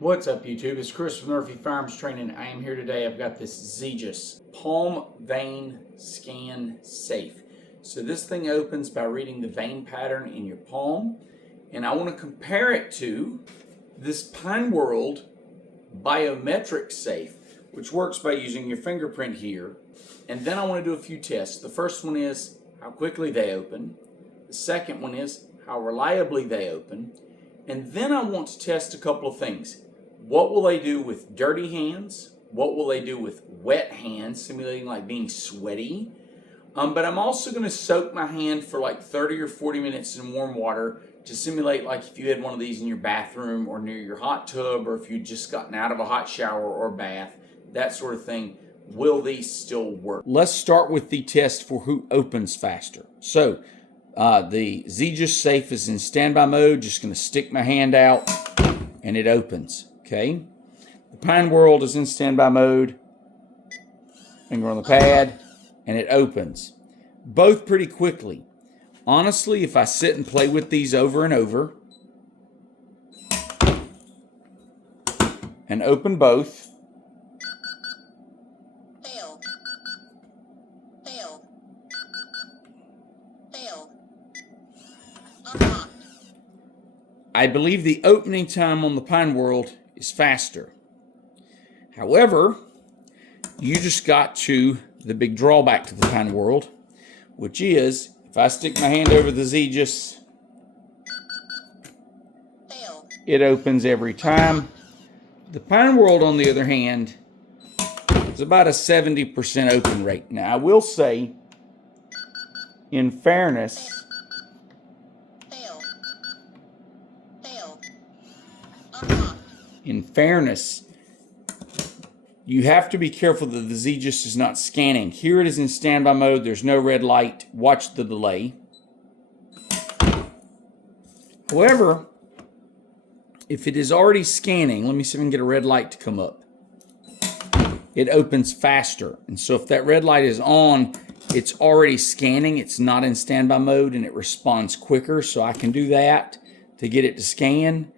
What's up, YouTube? It's Chris from Murphy Firearms Training. I am here today. I've got this XEGIS Palm Vein Scan Safe. So this thing opens by reading the vein pattern in your palm, and I want to compare it to this Pine World Biometric Safe, which works by using your fingerprint here. And then I want to do a few tests. The first one is how quickly they open. The second one is how reliably they open. And then I want to test a couple of things. What will they do with dirty hands? What will they do with wet hands, simulating like being sweaty? But I'm also going to soak my hand for like 30 or 40 minutes in warm water to simulate like if you had one of these in your bathroom or near your hot tub, or if you'd just gotten out of a hot shower or bath, that sort of thing. Will these still work? Let's start with the test for who opens faster. So the XEGIS Safe is in standby mode. Just going to stick my hand out and it opens. Okay. The Pine World is in standby mode. Finger on the pad and it opens. Both pretty quickly. Honestly, if I sit and play with these over and over and open both, I believe the opening time on the Pine World is faster. However, you just got to the big drawback to the Pine World, which is if I stick my hand over the XEGIS, it opens every time. The Pine World, on the other hand, is about a 70% open rate. Now, I will say, in fairness, you have to be careful that the XEGIS is not scanning. Here it is in standby mode. There's no red light. Watch the delay. However, if it is already scanning, let me see if I can get a red light to come up. It opens faster. And so if that red light is on, it's already scanning. It's not in standby mode and it responds quicker. So I can do that to get it to scan.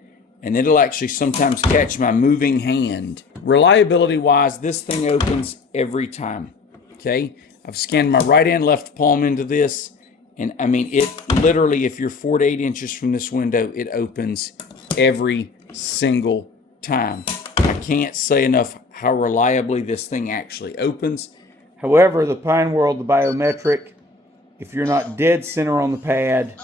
And it'll actually sometimes catch my moving hand. Reliability-wise, this thing opens every time, okay? I've scanned my right and left palm into this, and I mean, it literally, if you're 4 to 8 inches from this window, it opens every single time. I can't say enough how reliably this thing actually opens. However, the Pine World, the Biometric, if you're not dead center on the pad,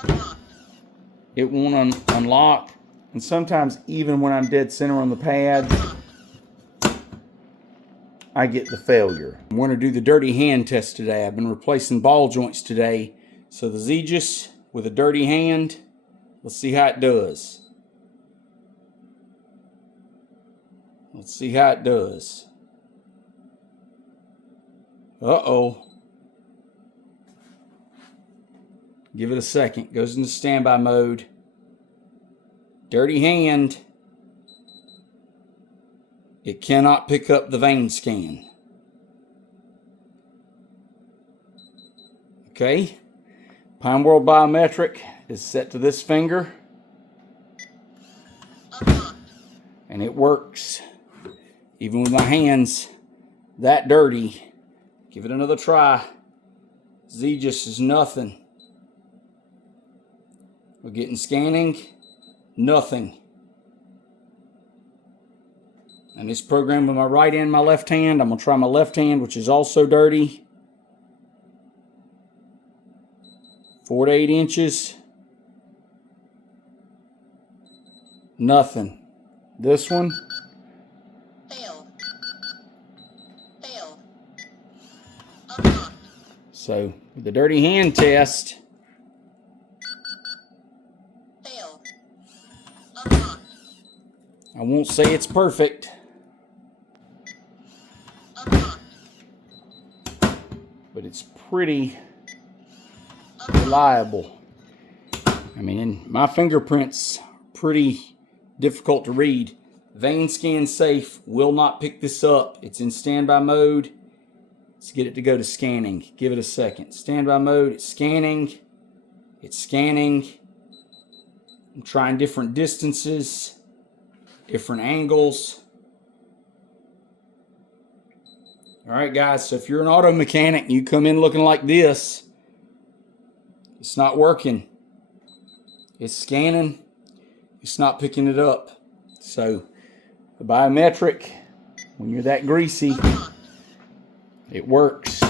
it won't unlock. And sometimes even when I'm dead center on the pad, I get the failure. I'm going to do the dirty hand test today. I've been replacing ball joints today. So the XEGIS with a dirty hand, let's see how it does. Let's see how it does. Uh-oh. Give it a second. Goes into standby mode. Dirty hand. It cannot pick up the vein scan. Okay. Pine World Biometric is set to this finger. And it works. Even with my hands that dirty. Give it another try. XEGIS is nothing. We're getting scanning. Nothing. And it's programmed with my right and my left hand. I'm going to try my left hand, which is also dirty. 4 to 8 inches. Nothing. This one. So, with the dirty hand test, I won't say it's perfect, but it's pretty reliable. I mean, my fingerprints are pretty difficult to read. Vein Scan Safe will not pick this up. It's in standby mode. Let's get it to go to scanning. Give it a second. Standby mode, it's scanning. It's scanning. I'm trying different distances. different angles. All right, guys, so if you're an auto mechanic and you come in looking like this, it's not working. It's scanning. It's not picking it up. So the biometric, when you're that greasy, it works.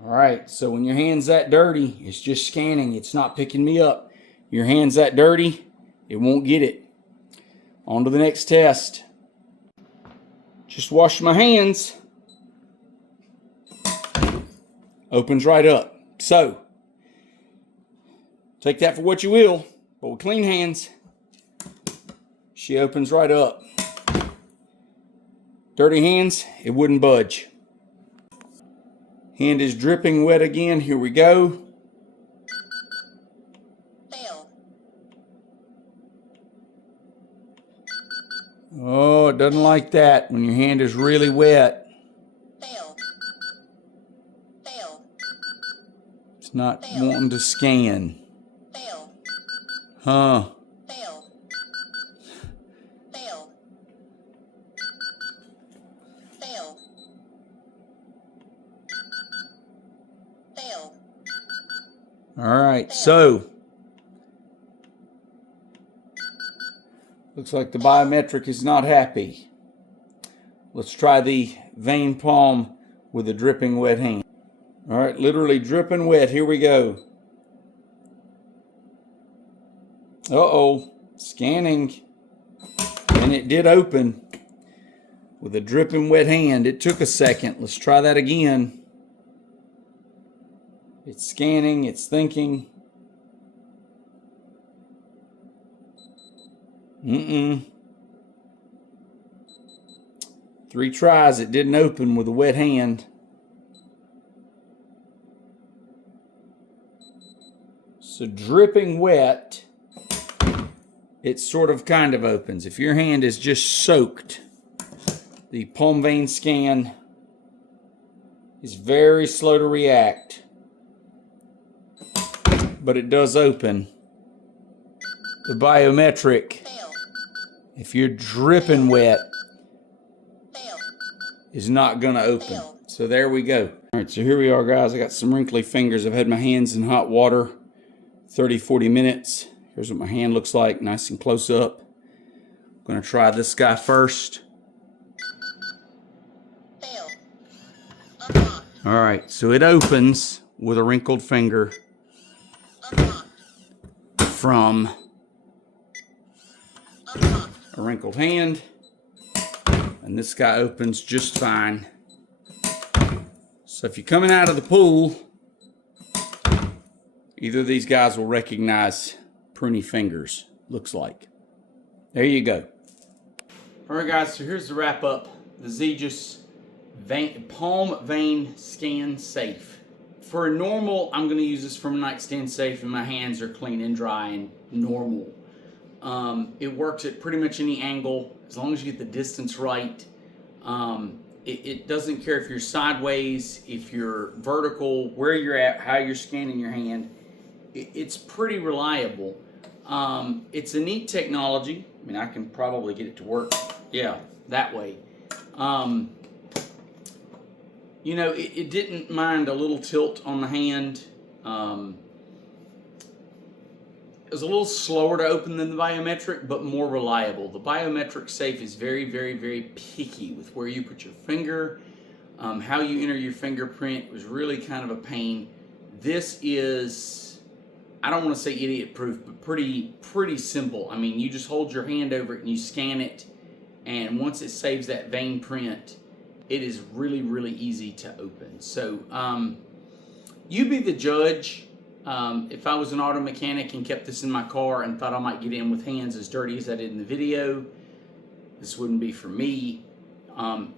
All right, so when your hand's that dirty, it's just scanning. It's not picking me up. Your hand's that dirty, it won't get it. On to the next test. Just wash my hands. Opens right up. So, take that for what you will, but with clean hands, she opens right up. Dirty hands, it wouldn't budge. Hand is dripping wet again. Here we go. Fail. Oh, it doesn't like that when your hand is really wet. Fail. Fail. It's not wanting to scan. Fail. Huh. Fail. Fail. Fail. Fail. All right, so looks like the biometric is not happy. Let's try the vein palm with a dripping wet hand. All right, literally dripping wet. Here we go. Uh-oh, scanning. And it did open with a dripping wet hand. It took a second. Let's try that again. It's scanning, it's thinking. Three tries, it didn't open with a wet hand. So dripping wet, it sort of kind of opens. If your hand is just soaked, the palm vein scan is very slow to react. But it does open. The biometric, if you're dripping wet, is not going to open. So there we go. All right, so here we are, guys. I got some wrinkly fingers. I've had my hands in hot water 30-40 minutes. Here's what my hand looks like, nice and close up. I'm going to try this guy first. All right, so it opens with a wrinkled finger from a wrinkled hand, and this guy opens just fine. So if you're coming out of the pool, either of these guys will recognize pruny fingers, looks like. There you go. All right, guys, so here's the wrap up. The XEGIS palm vein scan safe. For a normal, I'm going to use this from a nightstand safe and my hands are clean and dry and normal. It works at pretty much any angle as long as you get the distance right. It doesn't care if you're sideways, if you're vertical, where you're at, how you're scanning your hand. It's pretty reliable. It's a neat technology. I mean, I can probably get it to work, yeah, that way. You know, it didn't mind a little tilt on the hand. It was a little slower to open than the biometric, but more reliable. The biometric safe is very, very, very picky with where you put your finger, how you enter your fingerprint. It was really kind of a pain. This is, I don't want to say idiot proof, but pretty simple. I mean, you just hold your hand over it and you scan it, and once it saves that vein print, it is really, really easy to open. So you be the judge. If I was an auto mechanic and kept this in my car and thought I might get in with hands as dirty as I did in the video, this wouldn't be for me.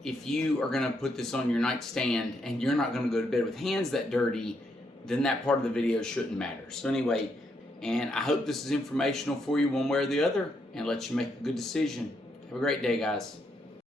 If you are going to put this on your nightstand and you're not going to go to bed with hands that dirty, then that part of the video shouldn't matter. So anyway, and I hope this is informational for you one way or the other and lets you make a good decision. Have a great day, guys.